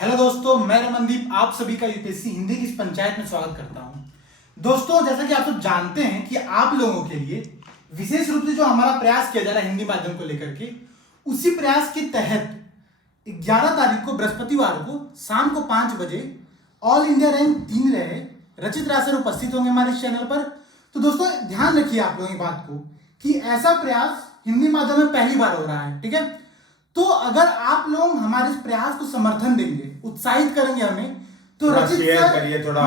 Hello दोस्तों, मैं रमनदीप आप सभी का यूपीएससी हिंदी की इस पंचायत में स्वागत करता हूं। दोस्तों, जैसा कि आप सब जानते हैं कि आप लोगों के लिए विशेष रूप से जो हमारा प्रयास किया जा रहा है हिंदी माध्यम को लेकर के, उसी प्रयास के तहत 11 तारीख को बृहस्पतिवार को शाम को 5 बजे ऑल इंडिया रैंक 3 रहे रचित राय सर उपस्थित होंगे हमारे इस चैनल पर। तो दोस्तों ध्यान रखिए आप लोगों की बात को कि ऐसा प्रयास हिंदी माध्यम में पहली बार हो रहा है, ठीक है। तो अगर आप लोग हमारे इस प्रयास को समर्थन देंगे, उत्साहित करेंगे हमें, तो रचित शेयर सर करिए थोड़ा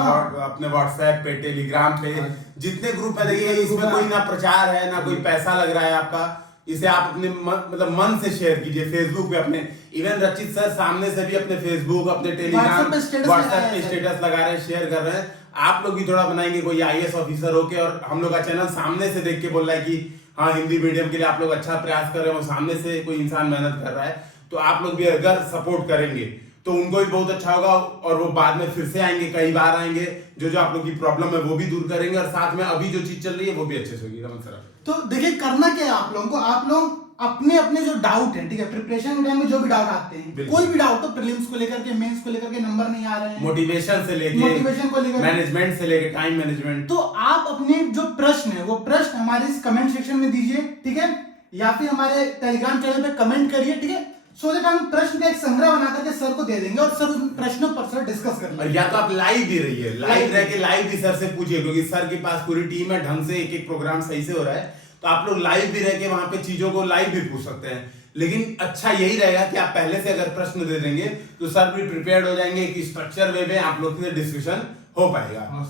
अपने व्हाट्सएप पे, टेलीग्राम पे, जितने ग्रुप है देखिए, इसमें कोई ना प्रचार है ना कोई पैसा लग रहा है आपका। इसे आप अपने मतलब मन से शेयर कीजिए। फेसबुक पे अपने इवन रचित सर सामने से भी अपने फेसबुक, अपने टेलीग्राम, व्हाट्सएप पे स्टेटस लगा रहे हैं, शेयर कर रहे हैं। आप लोग भी थोड़ा बनाएंगे, कोई आईएएस ऑफिसर होके और हम लोग का चैनल सामने से देख के बोल रहा है कि हाँ हिंदी मीडियम के लिए आप लोग अच्छा प्रयास कर रहे हो, सामने से कोई इंसान मेहनत कर रहा है, तो आप लोग भी अगर सपोर्ट करेंगे तो उनको भी बहुत अच्छा होगा और वो बाद में फिर से आएंगे, कई बार आएंगे, जो आप लोग की प्रॉब्लम है वो भी दूर करेंगे और साथ में अभी जो चीज चल रही है वो भी अच्छे से होगी। रमन सर, तो देखिए करना क्या है आप लोगों को, आप लोग अपने अपने जो डाउट है, ठीक है, प्रिपरेशन के टाइम में जो भी डाउट आते हैं, कोई भी डाउट हो, प्रीलिम्स को लेकर के, मेंस को लेकर के, नंबर नहीं आ रहे हैं, मोटिवेशन से लेके, मोटिवेशन को लेकर, मैनेजमेंट से लेके, टाइम मैनेजमेंट, तो आप अपने जो प्रश्न है वो प्रश्न हमारे इस कमेंट सेक्शन में दीजिए, ठीक है, या फिर हमारे टेलीग्राम चैनल पे कमेंट करिए, ठीक है। सो दैट हम प्रश्न का एक संग्रह बना करके सर को दे देंगे और सर उन प्रश्नों पर सर डिस्कस कर लेंगे। और या तो आप लाइव भी रहिए, लाइव रह के लाइव भी सर से पूछिए, क्योंकि सर के पास पूरी टीम है, ढंग से एक एक प्रोग्राम सही से हो रहा है, तो आप लोग लाइव भी रह के वहां पे चीजों को लाइव भी पूछ सकते हैं। लेकिन अच्छा यही रहेगा कि आप पहले से अगर प्रश्न दे देंगे तो सर भी प्रिपेयर्ड हो जाएंगे कि स्ट्रक्चर वे में आप लोग से डिस्कशन हो पाएगा और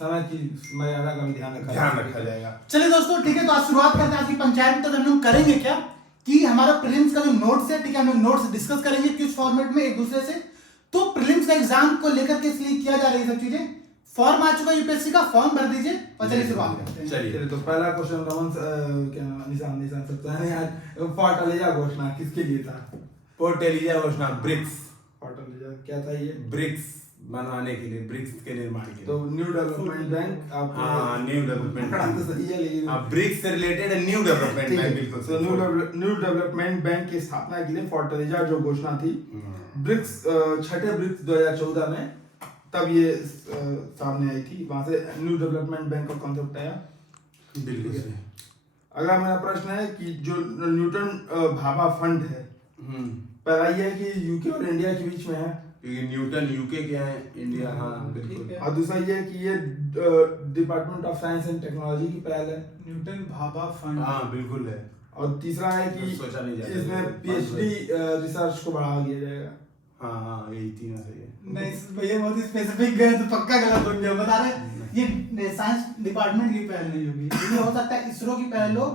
समय की मर्यादा का भी ध्यान रखा जाएगा। चलिए दोस्तों, ठीक है, तो आज शुरुआत करते हैं आज की पंचायत में। तो हम लोग करेंगे क्या कि हमारा प्रीलिम्स का जो नोट्स है, ठीक है, हम लोग नोट्स डिस्कस करेंगे किस फॉर्मेट में एक दूसरे से। तो प्रीलिम्स का एग्जाम को लेकर के इसलिए किया जा रही है सब चीजें। फॉर्म आ चुका है यूपीएससी का, फॉर्म भर दीजिए और चलिए शुरुआत करते हैं। चलिए तो पहला क्वेश्चन रमन क्या नाम, निशान सकता है आज फोर्टालेजा घोषणा किसके लिए था? पोर्टेलिया घोषणा ब्रिक्स, फोर्टालेजा क्या था ये? ब्रिक्स बनवाने के लिए, ब्रिक्स के निर्माण के लिए। तो न्यू डेवलपमेंट बैंक, आप हाँ न्यू डेवलपमेंट बैंक तो सही है, लेकिन ब्रिक्स से रिलेटेड न्यू डेवलपमेंट बैंक, बिल्कुल। तो न्यू डेवलपमेंट बैंक की स्थापना के लिए फोर्टालेजा जो घोषणा थी, ब्रिक्स छठे ब्रिक्स 2014 में तब ये सामने आई थी, वहां से न्यू डेवलपमेंट बैंक का कॉन्सेप्ट आया। बिल्कुल। अगला मेरा प्रश्न है कि जो न्यूटन भाभा फंड है, पहला ये है कि यूके और इंडिया के बीच में है, क्योंकि न्यूटन यूके के हैं, इंडिया हाँ बिल्कुल। और दूसरा ये है कि ये department of science and technology की पहल है, न्यूटन भाभा फंड, हाँ बिल्कुल है। और तीसरा है कि सोचा नहीं जाता इसमें पीएचडी रिसर्च को बढ़ावा दिया जाएगा। हाँ यही तीनों सही है। नहीं भैया बहुत स्पेसिफिक गए तो पक्का गलत होंगे, बता रहे ये साइंस डिपार्टमेंट की पहल नहीं होगी, ये हो सकता है इसरो की पहल हो।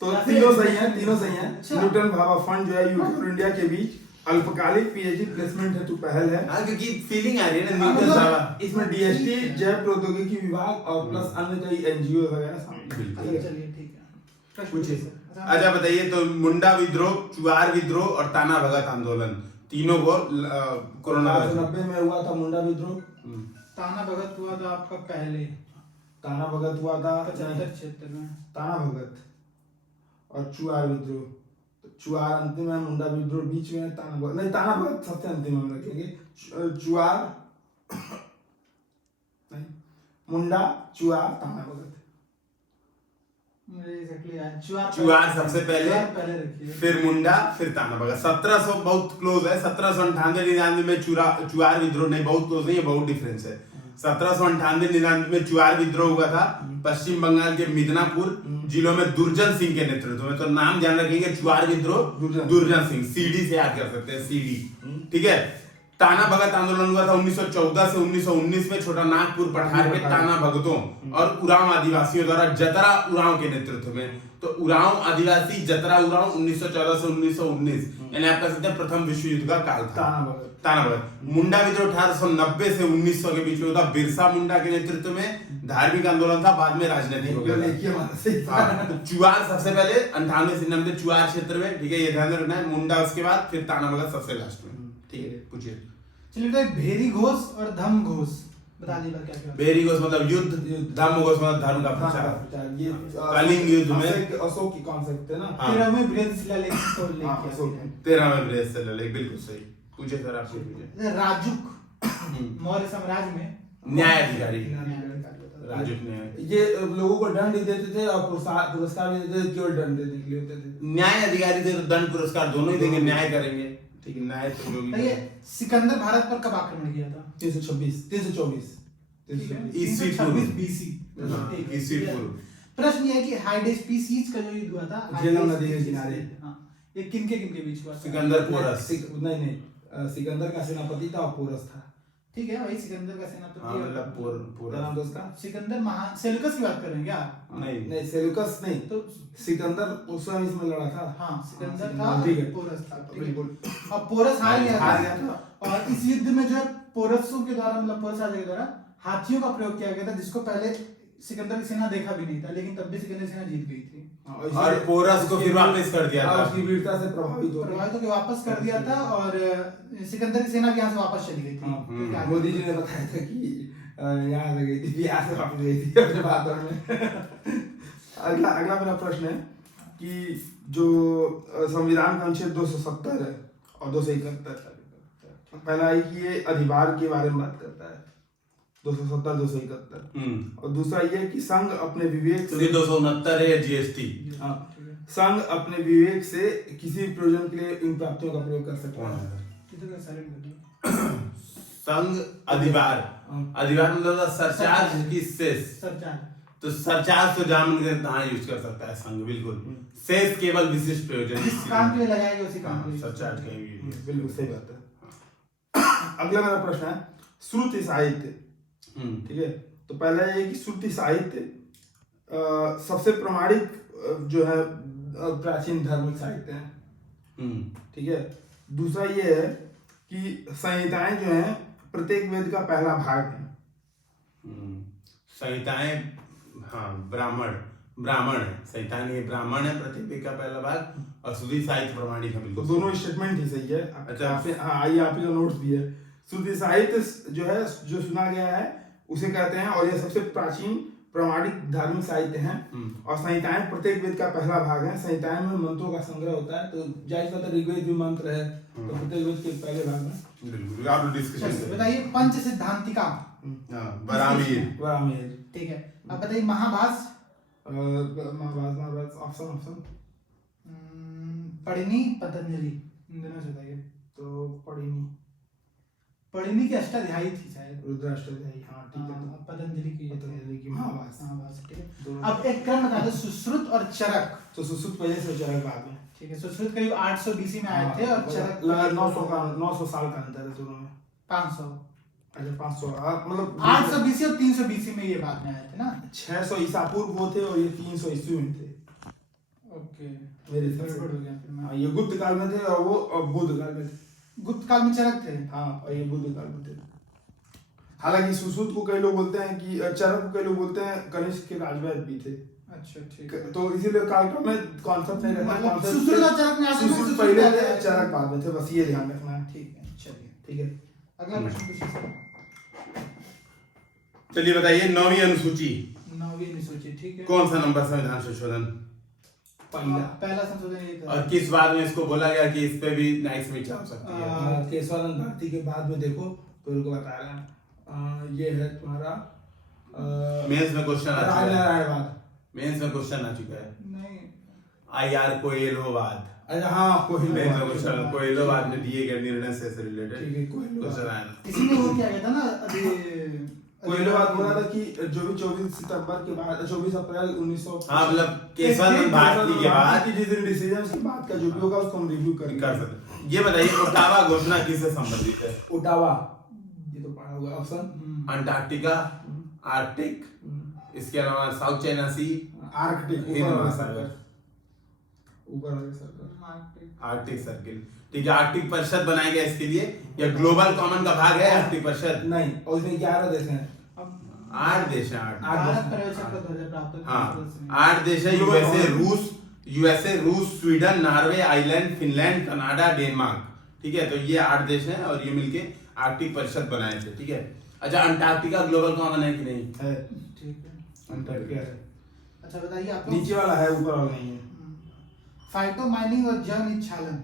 तो तीनों सही हैं, तीनों सही हैं। न्यूटन भाभा फंड जो है यूके और इंडिया के बीच अल्पकालिक पीएचडी प्लेसमेंट हेतु पहल है। हाँ क्योंकि फीलिंग आ रही है ना न्यूटन भाभा। इसमें डीएसटी, जैव प्रौद्योगिकी विभाग और प्लस अन्य कई एनजीओ वगैरह शामिल हैं। चलिए ठीक है, पूछिए। अच्छा बताइए, तो मुंडा विद्रोह, चुआर विद्रोह और ताना भगत आंदोलन तीनों को कोरोना 1990 में हुआ था मुंडा विद्रोह। ताना भगत हुआ था आपका पहले, ताना भगत हुआ था 75-76 में। ताना भगत और चुआर विद्रोह, तो चुआर अंतिम है, मुंडा विद्रोह बीच में है, ताना भगत नहीं, ताना भगत सबसे अंतिम हम रखेंगे। चुआर नहीं, मुंडा, चुआर, ताना भगत। चुआर सबसे पहले रखिए, फिर मुंडा, फिर ताना भगत। 1700 बहुत क्लोज है, 1798-99 में चुआर विद्रोह नहीं, बहुत क्लोज नहीं है, बहुत डिफरेंस है। 1798-99 में चुआर विद्रोह हुआ था पश्चिम बंगाल के मिदनापुर जिलों में दुर्जन सिंह के नेतृत्व में। तो नाम ध्यान रखेंगे, चुआर विद्रोह दुर्जन सिंह, सीडी से याद कर सकते हैं, सीडी, ठीक है। ताना भगत आंदोलन हुआ था 1914 से 1919 में छोटा नागपुर पठार के ताना भगतों और उरांव आदिवासियों द्वारा जतरा उरांव के नेतृत्व में। तो उरांव आदिवासी, जतरा उरांव 1914 से 1919, यानी आप कह सकते हैं प्रथम विश्व युद्ध का काल था। ताना भगत। मुंडा विद्रोह 1890 से 1900 के बीच में हुआ, बिरसा मुंडा के नेतृत्व में धार्मिक आंदोलन था, बाद में राजनीतिक हो गया। चुआर सबसे पहले 98 से 90 चुआर क्षेत्र में, ठीक है, ये ध्यान रखना है। मुंडा उसके बाद, फिर ताना भगत सबसे लास्ट में, ठीक है। पूछिए। चलिए तो भेरी घोष और धम घोष बता दीजिए क्या क्या। भेरी घोष मतलब युद्ध, धम घोष मतलब धर्म का प्रचार। ये कलिंग युद्ध में अशोक की कॉन्सेप्ट है ना। 13वें बृहद शिलालेख को लेके 13वें बृहद शिलालेख, बिल्कुल सही। पूछे सर, आपसे पूछे। राजुक मौर्य साम्राज्य में न्याय अधिकारी, राजू राजुक न्याय, ये लोगों को दंड देते थे और पुरस्कार भी देते थे, केवल दंड देने के लिए होते थे। न्याय अधिकारी थे तो दंड पुरस्कार दोनों ही देंगे, न्याय करेंगे, ठीक है, न्याय तो जो भी ये सिकंदर भारत पर कब आक्रमण किया था? 324 ईस्वी पूर्व। 326 बीसी। हाँ, ईस्वी पूर्व। प्रश्न ये है कि हाइडेस्पी सीज का जो युद्ध हुआ था झेलम नदी के किनारे। हाँ, ये किनके बीच हुआ था? सिकंदर पोरस। नहीं, सिकंदर का सेनापति था और पोरस था। ठीक है, वही सिकंदर का सेनापति। हाँ, मतलब क्या नाम था उसका? सिकंदर महान। सेल्यूकस की बात कर रहे हैं क्या? नहीं, सेल्यूकस नहीं, तो सिकंदर उस समय इसमें लड़ा था। हाँ, सिकंदर हाँ, था, ठीक है। पोरस था, ठीक है। बिल्कुल। अब पोरस हार हार गया गया था और इस युद्ध में जो है पोरसों के द्वारा, मतलब पोरस राजा के द्वारा हाथियों का प्रयोग किया गया था, जिसको पहले सिकंदर की सेना देखा भी नहीं था, लेकिन तब भी सिकंदर की सेना जीत गई थी। और पोरस को फिर वापस कर दिया था। उसकी वीरता से प्रभावित प्रभावित होकर वापस कर दिया था और सिकंदर की सेना भी यहाँ से वापस चली गई थी। ठीक है, मोदी जी ने बताया था कि यहाँ से गई थी, बिहार से वापस गई थी अपने बातों में। अगला मेरा प्रश्न है कि जो संविधान का अनुच्छेद 270 है और 271, पहला है कि ये अधिभार के बारे में बात करता है, 270 271, और दूसरा ये कि संघ अपने विवेक तो ये 269 है जीएसटी। हाँ, संघ अपने विवेक से किसी प्रयोजन के लिए इन प्राप्तियों का प्रयोग कर सकता है। संघ अधिभार, अधिभार मतलब सरचार्ज की सेस, तो सरचार्ज तो जामन के यहाँ यूज कर सकता है संघ, बिल्कुल। सेस केवल विशिष्ट प्रयोजन, जिस काम के लिए लगाया गया उसी काम के लिए सरचार्ज कहीं भी। बिल्कुल सही बात है। अगला मेरा प्रश्न है श्रुति साहित्य। ठीक है, तो पहला ये कि श्रुति साहित्य सबसे प्रमाणिक जो है प्राचीन धार्मिक साहित्य है। ठीक है, दूसरा ये है कि संहिताएं जो हैं प्रत्येक वेद का पहला भाग है। संहिताएं, हाँ, ब्राह्मण है, संहिताएं ये ब्राह्मण है, प्रत्येक वेद का पहला भाग, और श्रुति साहित्य प्रमाणिक है, तो बिल्कुल। दोनों स्टेटमेंट ही सही है। अच्छा। हाँ, आइए आप ही का नोट्स भी है। श्रुति साहित्य जो है, जो सुना गया है उसे कहते हैं, और यह सबसे प्राचीन प्रमाणिक धार्मिक साहित्य हैं। और संहिताएं प्रत्येक वेद का पहला भाग है। संहिताएं में मंत्रों का संग्रह होता है, तो जाहिर बात है ऋग्वेद भी मंत्र है, तो प्रत्येक वेद के पहले भाग में। बिल्कुल, आप डिस्कशन बताइए पंच सिद्धांतिका। बरामीर। ठीक है, अब बताइए महाभास। महाभारत ऑप्शन पढ़िनी, पतंजलि, इन दोनों से बताइए। तो पढ़िनी की अष्टाध्यायी थी शायद, रुद्राष्टध्यायी। हाँ, ठीक है। हाँ, पतंजलि की महाभास। ठीक है। अब एक क्रम बता दो, सुश्रुत और चरक। तो सुश्रुत पहले से चरक बाद में। ठीक है, सुश्रुत करीब 800 बीसी में आए थे और चरक 900 साल का अंतर है दोनों में। 500। अच्छा, 500, मतलब 800 बीसी और 300 बीसी में ये बाद में आए थे ना। 600 ईसा पूर्व वो थे और ये 300 ईस्वी में थे। ओके, मेरे हिसाब गड़बड़ हो से। गया फिर मैं। हाँ, ये गुप्त काल में थे और वो बुद्ध काल में थे। गुप्त काल में चरक थे। हाँ, और ये बुद्ध काल में थे। हालांकि सुश्रुत को कई लोग बोलते हैं कि चरक को कई लोग बोलते हैं कनिष्क के राजवैद्य भी थे। अच्छा, ठीक है। तो इसीलिए कालक्रम में कॉन्सेप्ट नहीं रहता। मतलब सुश्रुत और चरक में आते हैं, सुश्रुत सुश्रुत पहले पहले थे, आते हैं। चरक बाद में थे, बस ये ध्यान रखना है। ठीक है, चलिए। ठीक है, अगला प्रश्न पूछिए। चलिए बताइए, 9वीं अनुसूची 9वीं अनुसूची, ठीक है। कौन सा नंबर संविधान संशोधन? पहला संशोधन ये था। और किस बात में इसको बोला गया कि इस पे भी नाइट समीक्षा हो सकती है? केशवानंद भारती के बाद में देखो तो उनको बता रहे हैं। ये है तुम्हारा मेंस में क्वेश्चन आ चुका है। राजनारायणवाद। मेंस में क्वेश्चन आ चुका है। नहीं, आईआर कोएलोवाद। अच्छा, हाँ, मेंस में क्वेश्चन कोएलोवाद में दिए गए निर्णय से रिलेटेड ठीक है, क्वेश्चन आया था। इसी में वो क्या कहता ना अभी कोएलोवाद बोला था कि जो भी 24 सितंबर के बाद, 24 अप्रैल 1900, हाँ, मतलब केशवानंद भारती के बाद की जिस दिन डिसीजन की बात का जो भी होगा उसको हम रिव्यू कर सकते। ये बताइए, ओटावा घोषणा किससे संबंधित है? ओटावा, ये तो पढ़ा हुआ ऑप्शन। अंटार्कटिका, आर्कटिक, इसके अलावा साउथ चाइना सी, आर्कटिक, हिंद महासागर, ऊपर वाले सर्कल, आर्कटिक सर्किल। ठीक है, आर्कटिक परिषद बनाया गया इसके लिए, या ग्लोबल कॉमन का भाग है आर्कटिक परिषद? नहीं, और इसमें 11 देश हैं। 8 देश हैं। 8 भारत पर्यवेक्षक का दर्जा प्राप्त। हाँ, 8 देश है। यूएसए, रूस, Sweden, Norway, island, Finland, Canada, Denmark. ठीक है, तो ये 8 देश हैं और ये मिलके आर्कटिक परिषद बनाए थे। ठीक है, अच्छा, अंटार्कटिका ग्लोबल कॉमन है कि नहीं? है, ठीक है। अंटार्कटिका है। अच्छा बताइए आप नीचे वाला है, ऊपर वाला नहीं है। फाइटो माइनिंग और जन इच्छालन,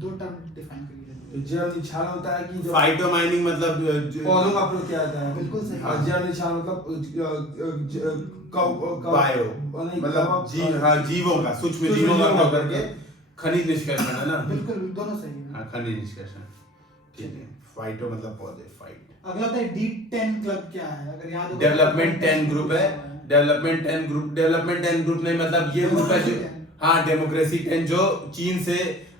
दो टर्म डिफाइन करिए। जैव निक्षारण होता है कि जब फाइटो माइनिंग मतलब पौधों का प्रयोग किया जाता है। बिल्कुल सही। और जैव निक्षारण मतलब बायो नहीं, मतलब जीवों का सूक्ष्म जीवों का प्रयोग करके खनिज निष्कर्षण है ना। बिल्कुल दोनों सही है। हाँ, खनिज निष्कर्षण ठीक है। फाइटो मतलब पौधे, फाइट। अगला होता है D10 क्लब क्या है, अगर याद हो। डेवलपमेंट 10 ग्रुप है। डेवलपमेंट 10 ग्रुप नहीं मतलब ये ग्रुप है जो, हाँ, डेमोक्रेसी 10 जो चीन से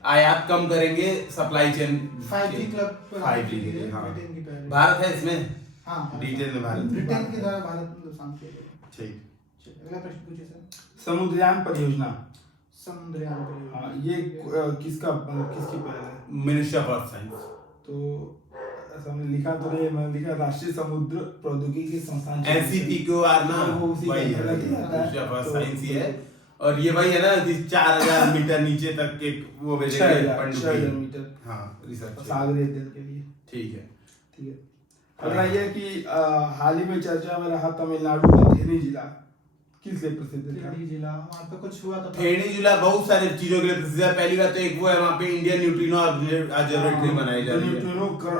आयात कम करेंगे supply chain 5G club 5G के लिए, हाँ। ब्रिटेन की पहले। भारत है इसमें, हाँ, D10 में भारत। ब्रिटेन के द्वारा भारत में शामिल किया गया। ठीक। अगला प्रश्न पूछिए सर। समुद्रयान परियोजना, समुद्रयान परियोजना। हाँ, ये किसका मतलब किसकी पहल है? Ministry of earth science. तो ऐसा मैंने लिखा तो नहीं है, मैंने लिखा राष्ट्रीय समुद्र प्रौद्योगिकी संस्थान NCPQR ना, वो उसी का वही है, गलती आता है। मिनिस्ट्री ऑफ अर्थ तो- साइंस ही है। और ये वही है ना कि 4000 मीटर नीचे तक के वो भेजेंगे 6,000 मीटर, हाँ, रिसर्च। सागरीय अध्ययन के लिए। ठीक है। ठीक है। अगला ये कि हाल ही में चर्चा में रहा तमिलनाडु का थेनी जिला किस लिए प्रसिद्ध था? थेनी जिला वहाँ पे कुछ हुआ था। थेनी जिला बहुत सारे चीजों के लिए प्रसिद्ध है। पहली बात तो एक वो है, वहाँ पे इंडियन न्यूट्रिनो ऑब्जर्वेटरी बनाई जा रही है।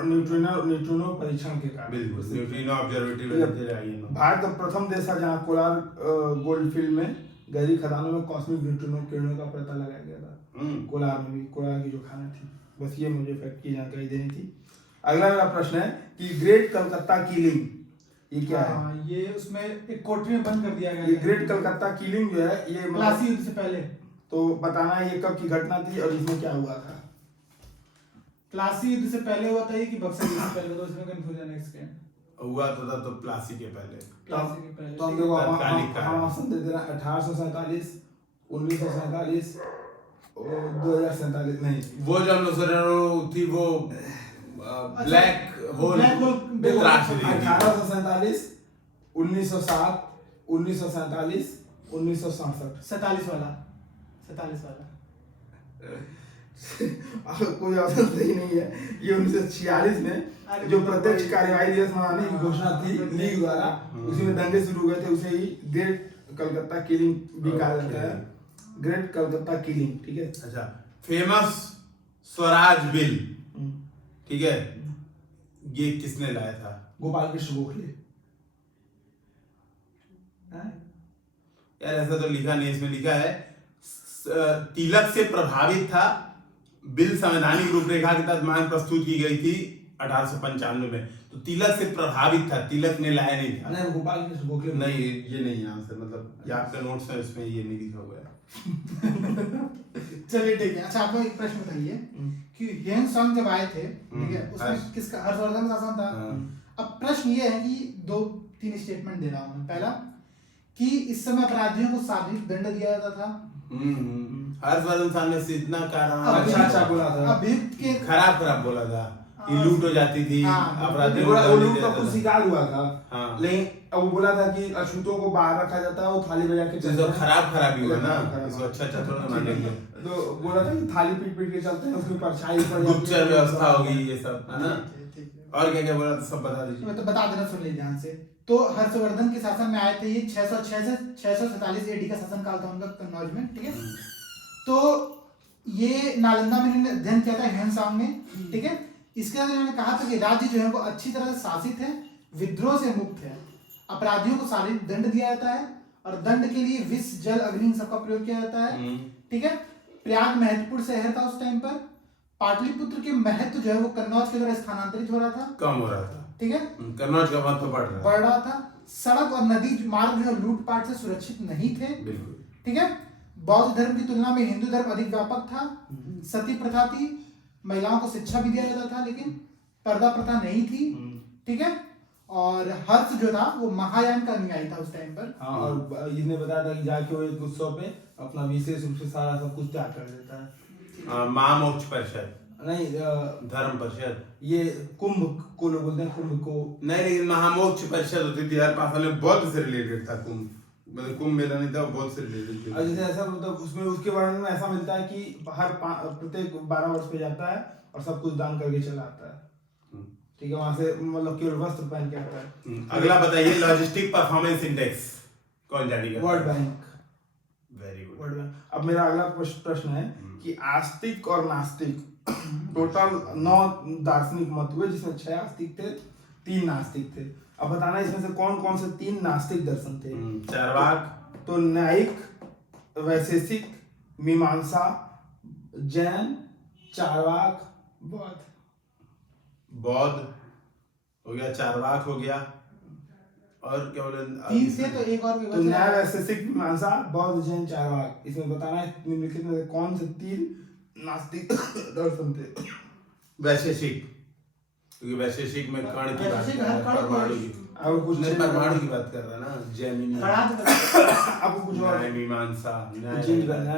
न्यूट्रिनो परीक्षण के कारण। बिल्कुल, न्यूट्रिनो ऑब्जर्वेटरी बनाई जा रही है। भारत का प्रथम देश है जहाँ कोलार गोल्ड फील्ड में गहरी खदानों में कॉस्मिक न्यूट्रिनो किरणों का पता लगाया गया था। कोलार में भी, कोलार की जो खाना थी। बस ये मुझे फैक्ट की जानकारी देनी थी। अगला मेरा प्रश्न है कि ग्रेट कलकत्ता किलिंग ये क्या है? हाँ, ये उसमें एक कोठरी में बंद कर दिया गया। ये ग्रेट कलकत्ता किलिंग जो है ये प्लासी युद्ध से पहले। तो बताना है ये कब की घटना थी और इसमें क्या हुआ था? प्लासी युद्ध से पहले हुआ था ये कि बक्सर युद्ध से पहले हुआ था, उसमें कंफ्यूजन है इसके। हुआ तो प्लासी के पहले। प्लासी के पहले। तो हम देखो तात्कालिक कारण। हम ऑप्शन देते हैं 1847, 1947 और 2047 नहीं। वो जो हम लोग थी वो ब्लैक होल ब्लैक होल त्रासदी थी। 1847, 1907, 1947, 1967। 47 वाला। 47 वाला। कोई ऑप्शन सही नहीं है। ये 1946 में जो प्रत्यक्ष कार्यवाही दिवस मनाने की घोषणा थी लीग द्वारा, उसी में दंगे शुरू हुए थे। उसे ही ग्रेट कलकत्ता किलिंग भी कहा जाता है। ग्रेट कलकत्ता किलिंग, ठीक है। अच्छा, फेमस स्वराज बिल, ठीक है, ये किसने लाया था? गोपाल कृष्ण गोखले। यार ऐसा तो लिखा नहीं, इसमें लिखा है तिलक से प्रभावित था। बिल संवैधानिक रूपरेखा के तहत मांग प्रस्तुत की गई थी 1895 में। तो तिलक से प्रभावित था, तिलक ने लाया नहीं था। नहीं, गोपाल कृष्ण गोखले नहीं, ये नहीं है आंसर। मतलब ये आपका नोट्स है, इसमें ये नहीं लिखा हुआ है। चलिए ठीक है। अच्छा, आपको एक प्रश्न बताइए कि ह्वेन सांग जब आए थे, ठीक है, उसमें किसका हर्षवर्धन का शासन था। अब प्रश्न ये है कि 2-3 स्टेटमेंट दे रहा हूं मैं। पहला कि इस समय अपराधियों को शारीरिक दंड दिया जाता था। हर्षवर्धन सामने से इतना अच्छा बोला था। अभियुक्त के खराब बोला था कि लूट हो जाती थी, अपराधियों को वो दंड लूट दिया का कुछ जाता था। शिकार हुआ था। हाँ। लेकिन अब वो बोला था कि अछूतों को बाहर रखा जाता है, वो थाली बजा के तो खराब ही हुआ ना, खराब। इसको अच्छा थोड़ा मान लेंगे। तो बोला था कि थाली पीट के चलते हैं, उसकी परछाई पड़ जाती है। गुप्तचर व्यवस्था होगी, ये सब है ना। ठीक है। और क्या क्या बोला था, सब बता दीजिए। मैं तो बता देना, सुन लीजिए ध्यान से। तो हर्षवर्धन के शासन में आए थे ये 606 से 647 एडी का शासन काल था उनका कन्नौज में, ठीक है। तो ये नालंदा में इन्होंने अध्ययन किया था ह्वेन सांग ने, ठीक है। इसके बाद इन्होंने कहा था कि राज्य जो है वो अच्छी तरह से शासित है, विद्रोह से मुक्त है, अपराधियों को शारीरिक दंड दिया जाता है और दंड के लिए विष, जल, अग्नि सबका प्रयोग किया जाता है, ठीक है। प्रयाग महत्वपूर्ण शहर था उस टाइम पर। पाटलिपुत्र के महत्व जो है वो कन्नौज के द्वारा स्थानांतरित हो रहा था, कम हो रहा था, ठीक है। कन्नौज का महत्व बढ़ रहा था। सड़क और नदी मार्ग जो लूटपाट से सुरक्षित नहीं थे, बिल्कुल, ठीक है। बौद्ध धर्म की तुलना में हिंदू धर्म अधिक व्यापक था। सती प्रथा थी, महिलाओं को शिक्षा भी दिया जाता था, लेकिन पर्दा प्रथा नहीं थी, ठीक है। और हर्ष जो था वो महायान का अनुयायी था उस टाइम पर। हाँ, और इसने बताया था कि जाके वो एक उत्सव पे अपना विशेष रूप से सारा सब कुछ त्याग कर देता है। महामोक्ष परिषद नहीं, धर्म परिषद, ये कुंभ को लोग बोलते हैं, कुंभ को नहीं, लेकिन महामोक्ष परिषद होती थी हर 5 साल में, बौद्ध से रिलेटेड था कुंभ। मतलब कुंभ मेला नहीं था, बौद्ध से रिलेटेड और जैसे ऐसा मतलब उसमें उसके वर्णन में ऐसा मिलता है कि प्रत्येक 12 वर्ष पे जाता है और सब कुछ दान करके चला आता है, ठीक है। वहां से मतलब केवल वस्त्र पहन के आता है। अगला बताइए, लॉजिस्टिक परफॉर्मेंस इंडेक्स कौन जारी करता है? World bank. Very good. World bank. अब मेरा अगला प्रश्न है कि आस्तिक और नास्तिक टोटल 9 दार्शनिक मत हुए, जिसमें 6 आस्तिक थे, 3 नास्तिक थे। अब बताना इसमें से कौन कौन से 3 नास्तिक दर्शन थे। चार्वाक, तो न्यायिक, वैशेषिक, मीमांसा, जैन, चार्वाक, बौद्ध। बौद्ध हो गया, चार्वाक हो गया, और क्या बोले 3 से तो एक और भी तो बचा न्याय, है। वैशेषिक, मीमांसा, बौद्ध, जैन, चार्वाक। इसमें बताना है निम्नलिखित में से कौन से 3 नास्तिक दर्शन थे। वैशेषिक, क्योंकि वैशेषिक में कण की बात वैशेषिक कर रहा है, हर कण को- परमाणु की, अब कुछ नहीं परमाणु की बात कर रहा है ना, जैमिनी, कड़ा तो बता- अब कुछ और न्याय, मीमांसा, न्याय, जीव गणना।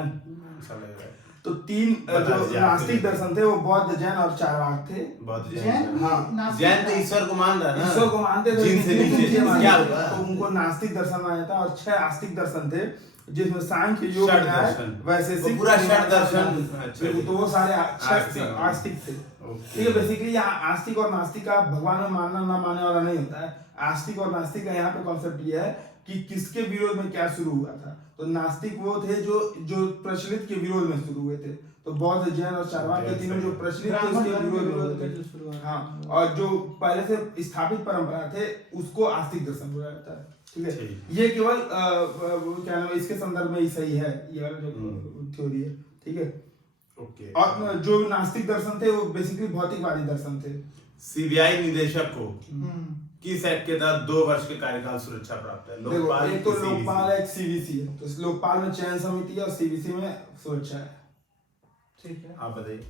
ऐसा लग रहा है। तो 3 बता जो दीजिए नास्तिक आपके। दर्शन थे वो बौद्ध, जैन और चार्वाक थे। बौद्ध, जैन जैन, हाँ, नास्तिक जैन तो था। ईश्वर को मान रहा है ना, ईश्वर को मानते थे, जिन से लेकिन नीचे नीचे क्या मानते हुआ? थे। तो उनको नास्तिक दर्शन माना था। और 6 आस्तिक दर्शन थे, जिसमें सांख्य, योग, षड न्याय, दर्शन। वैशेषिक, वो पूरा षड मीमांसा, दर्शन। ज्ञान। अच्छा बिल्कुल, तो वो सारे आस्तिक। आस्तिक थे। ओके। ठीक है, बेसिकली यहाँ आस्तिक और नास्तिक का भगवान में मानना ना मानने वाला नहीं होता है। आस्तिक और नास्तिक का यहाँ पे कॉन्सेप्ट ये है कि किसके विरोध में क्या शुरू हुआ था। तो नास्तिक वो थे जो प्रचलित के विरोध में शुरू हुए थे। तो बौद्ध, जैन और चार्वाक के तीनों जो प्रचलित थे उसके विरोध में हुए थे। हाँ, और जो पहले से स्थापित परंपरा थे उसको आस्तिक दर्शन बोला जाता है। ठीक है, ठीक। ये केवल क्या नाम है, इसके संदर्भ में ही सही है ये वाला जो थ्योरी है। ठीक है, ओके। और जो नास्तिक दर्शन थे वो बेसिकली भौतिकवादी दर्शन थे। सीबीआई निदेशक को हम्म। किस एक्ट के तहत 2 वर्ष के कार्यकाल सुरक्षा प्राप्त है? देखो, लोकपाल, एक तो की CVC? लोकपाल है, एक सीवीसी है। तो लोकपाल में चयन समिति है और सीवीसी में सुरक्षा है। ठीक है, आप बताइए।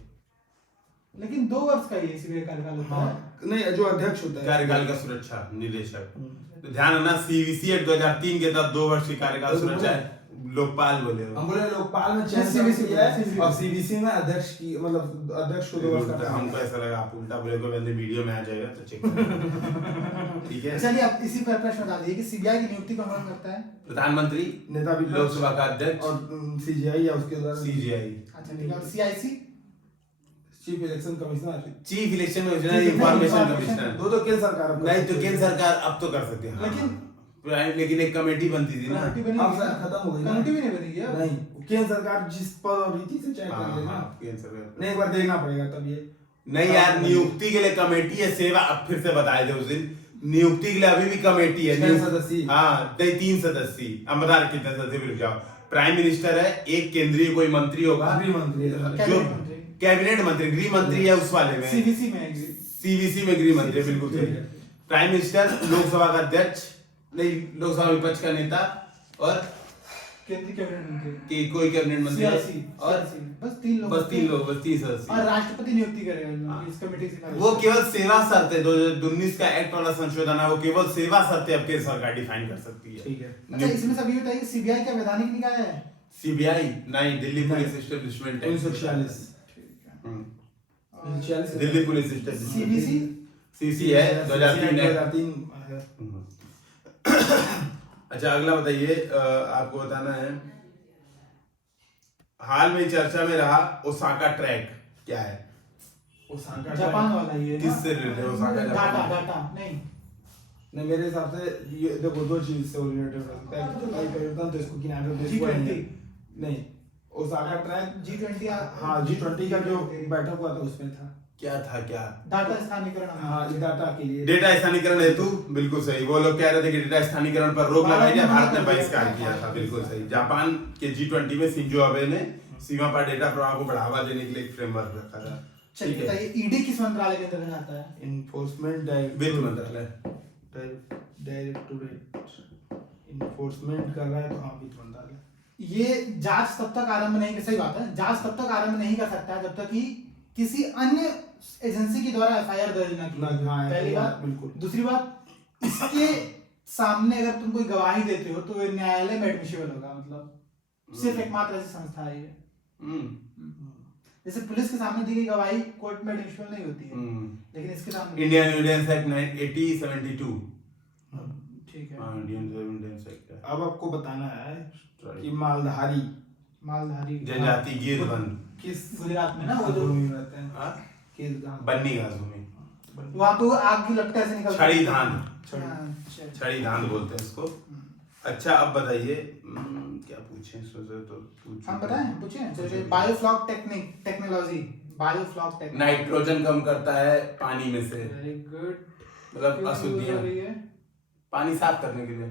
लेकिन 2 वर्ष का ये सीबीआई कार्यकाल होता है। हाँ, नहीं, जो अध्यक्ष होता है कार्यकाल का सुरक्षा निदेशक, तो ध्यान रखना सीवीसी एक्ट 2003 के तहत 2 वर्ष की कार्यकाल तो सुरक्षा है। लोकपाल बोले हो। हम बोले लोकपाल में चयन CVC समिति है CVC और सीवीसी में अध्यक्ष की, मतलब अध्यक्ष को 2 वर्ष का काम हमको है। ऐसा लगा आप उल्टा बोले, कोई बंदे वीडियो में आ जाएगा तो चेक ठीक है। चलिए आप इसी पर प्रश्न बता दीजिए कि सीबीआई की नियुक्ति कौन करता है? प्रधानमंत्री, नेता विपक्ष लोकसभा का अध्यक्ष, और सीजीआई या उसके द्वारा सीजीआई, अच्छा ठीक है, और CIC? Chief election commissioner. Chief election commissioner, information commissioner. दो तो केंद्र सरकार अब नहीं तो केंद्र सरकार अब तो कर सकती है, लेकिन एक कमेटी बनती थी ना। कमेटी बनी अब हुई है। शायद खत्म हो गई ना। कमेटी भी नहीं बनी है। नहीं, केंद्र सरकार जिस पद और रीति से चयन हाँ, कर लेना। हाँ, केंद्र सरकार। नहीं, एक बार देखना पड़ेगा तब ये। नहीं यार, नियुक्ति के लिए कमेटी है, सेवा अब फिर से बताए थे उस दिन। नियुक्ति के लिए अभी भी कमेटी है। 6 सदस्यीय। हाँ, 3 सदस्यीय। अब बता रहे कितने सदस्य, रुक जाओ। प्राइम मिनिस्टर है, एक केंद्रीय कोई मंत्री होगा, गृह मंत्री है। जो कैबिनेट मंत्री। कैबिनेट मंत्री, गृह मंत्री है उस वाले में, सीबीसी में है। सीवीसी में गृह मंत्री, बिल्कुल सही। ठीक है। प्राइम मिनिस्टर, लोकसभा का अध्यक्ष, नहीं लोकसभा विपक्ष का नेता, और केंद्रीय कैबिनेट मंत्री। कि कोई कैबिनेट मंत्री, सीआईसी और बस 3 लोग। बस 3 लोग, बस 3 सदस्य। और राष्ट्रपति नियुक्ति करेगा इस कमेटी से। वो केवल सेवा शर्त है, 2019 का एक्ट वाला संशोधन है, वो केवल सेवा शर्तें अब केंद्र सरकार डिफाइन कर सकती है। ठीक है। अच्छा, इसमें सभी बताइए कि सीबीआई क्या वैधानिक निकाय है? सीबीआई नहीं, दिल्ली पुलिस एस्टेब्लिशमेंट है। 1946। ठीक है। हम्म। 1946 Delhi police establishment, CBC? CC है 2003 है। 2003 है। अच्छा, अगला बताइए, आपको बताना है, हाल में चर्चा में रहा ओसाका ट्रैक क्या है? ओसाका जापान वाला ये ना? किससे रिलेटेड ओसाका जापान? डाटा नहीं। नहीं, मेरे हिसाब से ये देखो 2 चीज से रिलेटेड हो सकता है। जलवायु परिवर्तन तो इसको किनारे पे इसको G20 नहीं, ओसाका ट्रैक G20 हाँ G20 का जो बैठक हुआ था उसमें था। क्या था, क्या? डाटा स्थानीयकरण। हाँ, इस डाटा के लिए। डेटा स्थानीकरण हेतु, बिल्कुल सही। वो लोग कह रहे थे कि डेटा स्थानीकरण पर रोक लगाई जाए, भारत ने बहिष्कार किया था, बिल्कुल सही। जापान के G20 में शिंजो अबे ने सीमा पर डेटा प्रवाह को बढ़ावा देने के लिए एक फ्रेमवर्क रखा था। चलिए ठीक है, बताइए, ईडी किस मंत्रालय के अंतर्गत आता है? इन्फोर्समेंट वित्त मंत्रालय। डायरेक्टोरेट इन्फोर्समेंट कर रहा है तो हाँ, वित्त मंत्रालय। ये जांच तब तक आरंभ नहीं, सही बात है, जांच तब तक आरंभ नहीं कर सकता है जब तक कि किसी अन्य एजेंसी के द्वारा एफआईआर दर्ज न की जाए। हाँ, पहली बात। बिल्कुल। दूसरी बात, इसके सामने अगर तुम कोई गवाही देते हो तो ये न्यायालय में एडमिसिबल होगा। मतलब सिर्फ एकमात्र ऐसी संस्था है ये। जैसे पुलिस के सामने दी गई गवाही कोर्ट में एडमिसिबल नहीं होती है, लेकिन इसके सामने इंडियन एविडेंस एक्ट 1872। ठीक है। हाँ, इंडियन एविडेंस एक्ट है। अब आपको बताना है कि मालधारी मालधारी जनजाति गिरवन, किस गुजरात में ना, वो जो भूमि में रहते हैं? हाँ? किस गांव? बन्नी घास भूमि, वहाँ तो आग की लपटें से निकलती छड़ी हैं। धान, अच्छा। छड़ी धान बोलते हैं इसको। अच्छा, अब बताइए, क्या पूछें, सोचे तो हम बताएं, पूछें। जैसे biofloc technology biofloc technology. Nitrogen कम करता है पानी में से, वेरी गुड। मतलब अशुद्धियां पानी साफ करने के लिए।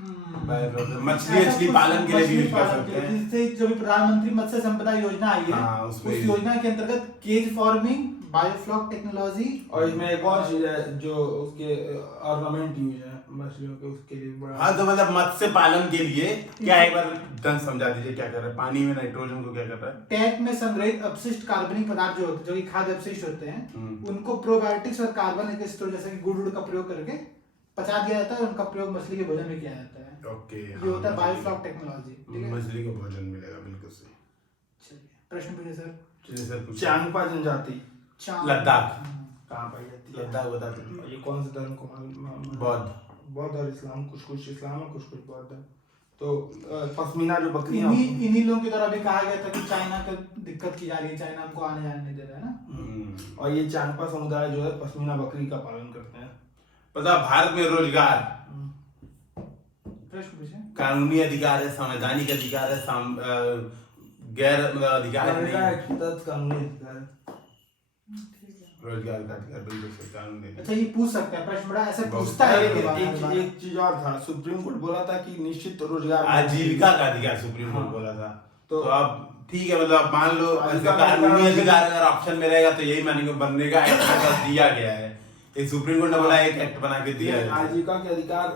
मछली पालन के लिए भी यूज कर सकते हैं। जिससे जो भी प्रधानमंत्री मत्स्य संपदा योजना आई है, हाँ, उस उसमें योजना के अंतर्गत केज फार्मिंग, बायोफ्लॉक टेक्नोलॉजी, और इसमें एक और चीज है जो उसके ऑर्नामेंट यूज है मछलियों के, उसके लिए बड़ा। हाँ, तो मतलब मत्स्य पालन के लिए क्या, एक बार ढंग समझा दीजिए क्या कर रहा है, पानी में नाइट्रोजन को क्या कर रहा है। टैंक में संग्रहित अपशिष्ट कार्बनिक पदार्थ जो होते हैं, जो कि खाद्य अपशिष्ट होते हैं, उनको प्रोबायोटिक्स और कार्बन स्टोर जैसे कि गुड़ का प्रयोग करके पचा दिया जाता है, उनका प्रयोग मछली के भोजन में किया जाता है। ओके, ये होता है बायोफ्लॉक टेक्नोलॉजी। ठीक है, मछली को भोजन मिलेगा, बिल्कुल सही। चलिए प्रश्न पूछिए सर। चलिए सर, पूछिए। चांगपा जनजाति लद्दाख। कहाँ पाई जाती है? लद्दाख बता दो। ये कौन से धर्म को मालूम? बौद्ध और इस्लाम, कुछ इस्लाम और कुछ बौद्ध है। तो पश्मीना जो बकरियां इन्हीं लोगों के द्वारा भी कहा गया था कि चाइना को दिक्कत की जा रही है, चाइना हमको आने जाने नहीं दे रहा है ना। और ये चांगपा समुदाय जो है पश्मीना बकरी का पालन करते हैं। पता, भारत में रोजगार, प्रश्न पूछिए। कानूनी अधिकार है, संवैधानिक अधिकार है, गैर मतलब अधिकार नहीं है। कानूनी अधिकार है। रोजगार का अधिकार बिल्कुल सही, कानूनी अधिकार। अच्छा, ये पूछ सकते हैं प्रश्न, बड़ा ऐसा बहुत पूछता है कि एक चीज और था, सुप्रीम कोर्ट बोला था कि निश्चित रोजगार, आजीविका का अधिकार सुप्रीम कोर्ट बोला था। तो तो अब ठीक है, मतलब मान लो आजीविका का कानूनी अधिकार अधिकार अगर ऑप्शन में रहेगा तो यही मानेंगे, बनने का एक्ट का दिया गया है। एक सुप्रीम कोर्ट ने बोला एक एक्ट बना के दिया है। आजीविका के अधिकार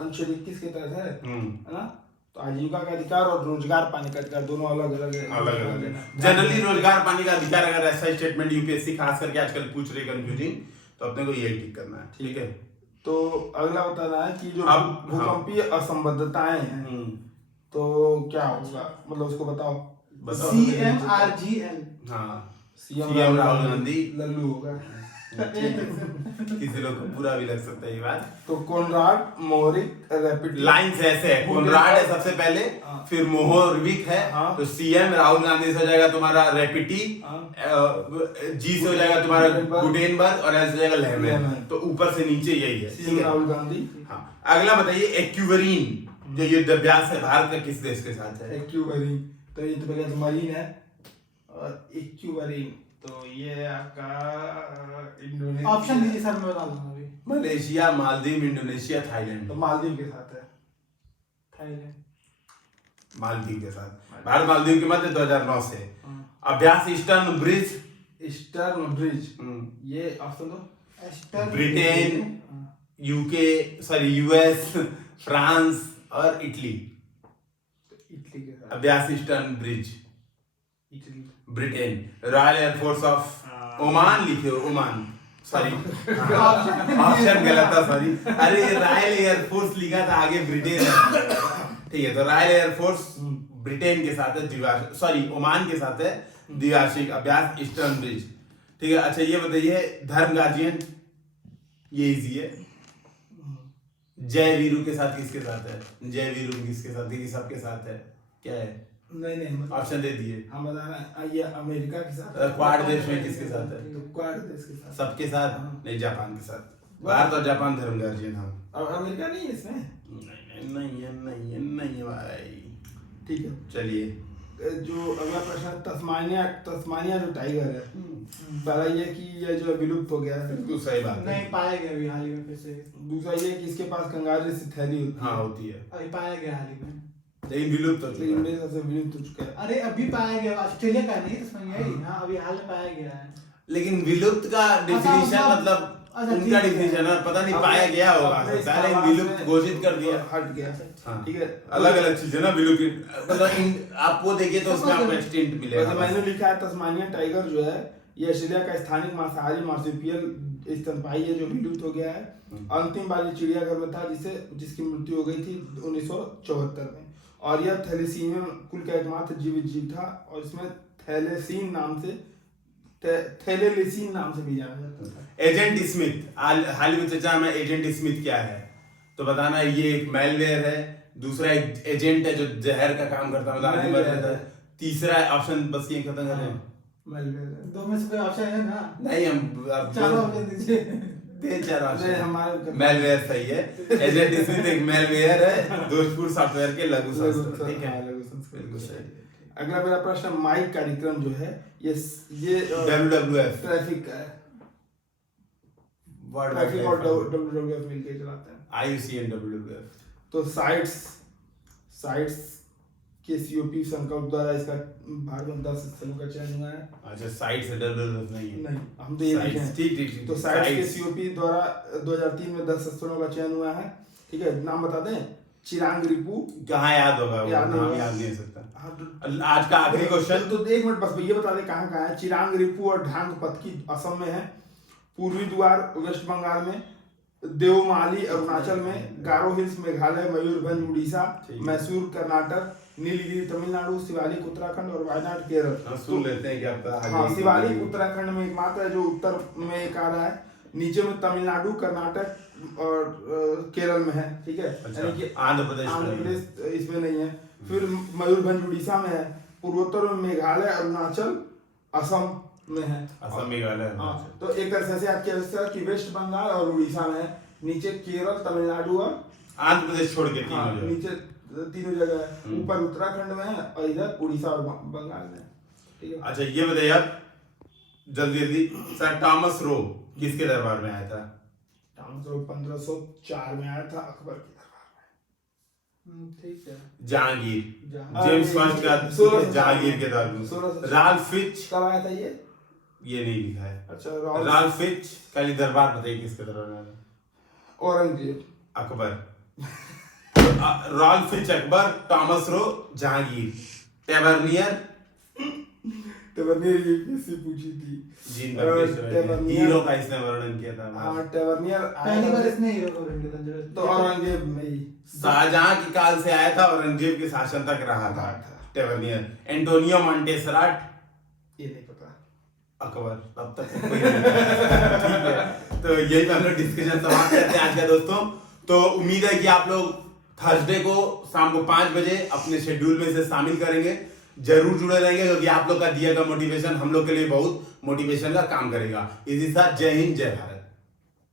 अनुच्छेद 21 के तहत है ना। तो आजीविका का अधिकार और रोजगार पाने का अधिकार दोनों अलग अलग है। जनरली रोजगार पाने का अधिकार, अगर ऐसा स्टेटमेंट यूपीएससी खास करके आजकल पूछ रही कंफ्यूजिंग, तो अपने को यही ठीक करना है। ठीक है, तो अगला बताना है कि जो अब भूकंपीय असंबद्धताएं हैं, तो क्या होगा, मतलब उसको बताओ। CMRGL। हाँ, सीएम राहुल गांधी लल्लू होगा। किसी लोग को पूरा भी लग सकता है ये बात। तो कोनराड मोहरिक रैपिड लाइंस ऐसे है, कोनराड है सबसे पहले, फिर मोहरविक है, तो सीएम राहुल गांधी से हो जाएगा तुम्हारा रेपिटी, जी से हो जाएगा तुम्हारा गुटेनबर्ग, और एस से हो जाएगा लेहमैन। तो ऊपर से नीचे यही है। सीएम राहुल गांधी। हाँ, अगला बताइए, एक्यूवरीन जो युद्ध अभ्यास है भारत का किस देश के साथ है? एक्यूवरीन, तो ये तो पहले मरीन है, और एक्यूवरीन तो ये आपका इंडोनेशिया। ऑप्शन दीजिए सर, मैं बता दूंगा अभी। Malaysia, Maldives, Indonesia, Thailand. तो मालदीव के साथ है। थाईलैंड। मालदीव के साथ, भारत मालदीव के मध्य 2009 से। अभ्यास ईस्टर्न ब्रिज। ईस्टर्न ब्रिज, ये ऑप्शन दो। Britain, UK, sorry US, France और इटली। इटली के साथ अभ्यास eastern bridge. Italy. Britain. Royal air force of Oman लिखे हो, ओमान, सॉरी ऑप्शन गलत था, सॉरी। अरे रॉयल एयरफोर्स लिखा था, आगे ब्रिटेन है। ठीक है, तो रॉयल एयरफोर्स ब्रिटेन के साथ है द्विवार्षिक, सॉरी ओमान के साथ है द्विवार्षिक अभ्यास ईस्टर्न ब्रिज। ठीक है, अच्छा ये बताइए, धर्म गार्जियन, ये इजी है। जय वीरू के साथ किसके साथ है? जय वीरू किसके साथ है? सबके साथ है, क्या है? नहीं ऑप्शन दे दिए। हम बताना, ये अमेरिका के साथ, क्वाड देश में किसके साथ है? तो क्वाड देश के साथ, सबके साथ नहीं, जापान के साथ। भारत और जापान धर्म गार्जियन। हाँ, और अमेरिका नहीं है इसमें। नहीं भाई। ठीक है, चलिए जो अगला प्रश्न है, तस्मानिया जो टाइगर है, पहला ये कि ये जो विलुप्त हो गया है, बिल्कुल सही बात है। नहीं पाया गया अभी हाल ही में, फिर से। दूसरा ये कि इसके पास कंगारू जैसी थैली होती है। हाँ, होती है, अभी पाया गया हाल ही में, लेकिन विलुप्त हो लेकिन चुका मेरे हिसाब से विलुप्त हो चुका है। अरे अभी पाया गया, ऑस्ट्रेलिया का नहीं, तस्मानिया ही। हाँ, अभी हाल में पाया गया है। है। लेकिन विलुप्त का डिफिनीशन मतलब उनका डिफिनीशन है, पता नहीं पाया गया होगा, पहले विलुप्त घोषित कर दिया, हट गया। हाँ, ठीक है, अलग अलग चीजें ना विलुप्त, मतलब आप वो देखिए तो उसमें आपको एक्सटिंक्ट मिलेगा। मैंने लिखा है तस्मानिया टाइगर जो है, ये ऑस्ट्रेलिया का स्थानिक मांसाहारी मार्supial स्तनपायी है जो विलुप्त हो गया है। अंतिम बार ये चिड़ियाघर में था, जिसकी मृत्यु हो गई थी 1974 में, और यह थैलेसीमिया कुल का एकमात्र जीवित जीव था, और इसमें थैलेसीन नाम से भी जाना जाता था। एजेंट स्मिथ, हाल ही में चर्चा में एजेंट स्मिथ क्या है तो बताना। ये एक मैलवेयर है, दूसरा एक एजेंट है जो जहर का काम करता है, मतलब आदमी मर जाता है। तीसरा ऑप्शन बस ये खत्म कर रहे हैं। दो में से कोई ऑप्शन है ना? नहीं, हम चार ऑप्शन दीजिए। दे चार ऑप्शन। हमारे मैलवेयर सही है, एजेंट स्मिथ एक मैलवेयर है, दोषपूर्ण सॉफ्टवेयर के लघु संस्करण। ठीक है, बिल्कुल सही। अगला मेरा प्रश्न, माइक कार्यक्रम जो है ये WWF ट्रैफिक का है, वर्ल्ड ट्रैफिक और WWF मिलकर चलाते हैं। IUCN WWF। तो साइट्स के COP संकल्प द्वारा इसका भारत में 10 स्थलों का चयन हुआ है। अच्छा, साइट से WWF नहीं है। नहीं, हम तो ये लिखे हैं। ठीक। तो साइट्स के COP द्वारा 2003 में 10 स्थलों का चयन हुआ है। ठीक है, नाम बता दें, चिरांग रिपू। कहाँ याद होगा वो, नाम याद नहीं हो सकता। आज का आखिरी क्वेश्चन। तो एक मिनट बस ये बता दे कहाँ है। चिरांग रिपू और ढांग पतकी असम में है, पूर्वी द्वार वेस्ट बंगाल में, देवमाली अरुणाचल में, गारो हिल्स मेघालय, मयूरभंज उड़ीसा, मैसूर कर्नाटक, नीलगिरी तमिलनाडु, शिवालिक उत्तराखंड और वायनाड केरल। सुन लेते हैं कि आपका। हाँ, शिवालिक उत्तराखंड में एकमात्र है जो उत्तर में एक आ रहा है, नीचे में तमिलनाडु, कर्नाटक और केरल में है। ठीक है, यानी कि आंध्र प्रदेश इसमें नहीं है। फिर मयूरभंज उड़ीसा में है, पूर्वोत्तर में मेघालय, अरुणाचल, असम में है। असम, मेघालय। हाँ, तो एक तरह से याद किया जा सकता है कि वेस्ट बंगाल और उड़ीसा में है, नीचे केरल, तमिलनाडु और आंध्र प्रदेश छोड़ के तीनों जगह। नीचे तीनों जगह है, ऊपर उत्तराखंड में है और इधर उड़ीसा और बंगाल में है। ठीक है। अच्छा, ये बताइए आप जल्दी सर, टॉमस रो किसके दरबार में आया था? टॉमस रो 1504 में आया था, अकबर के दरबार में। ठीक है। जहांगीर, जेम्स फर्स्ट का जहांगीर के दरबार में। राल्फ फिच कब आया था ये नहीं लिखा है। अच्छा, राल्फ फिच का दरबार बताइए किसके दरबार में आया था? Aurangzeb, Akbar. Ralph Fitch Akbar, Thomas Roe Jahangir, Tavernier किसी पूछी थी। हीरो का इसने वर्णन किया था। हाँ, टेवर्नियर पहली बार इसने हीरो का वर्णन किया था। तो औरंगजेब में ही शाहजहां के काल से आया था, औरंगजेब के शासन तक रहा था टेवर्नियर। एंटोनियो मॉन्टेसराट, ये नहीं पता। अकबर, तब तक कोई नहीं पता। ठीक है, तो यही पे हम लोग डिस्कशन समाप्त करते हैं आज का दोस्तों। तो उम्मीद है कि आप लोग थर्सडे को शाम को 5 बजे अपने शेड्यूल में से शामिल करेंगे। जरूर जुड़े रहेंगे क्योंकि आप लोग का दिया गया मोटिवेशन हम लोग के लिए बहुत मोटिवेशन का काम करेगा। इसी साथ जय हिंद, जय भारत।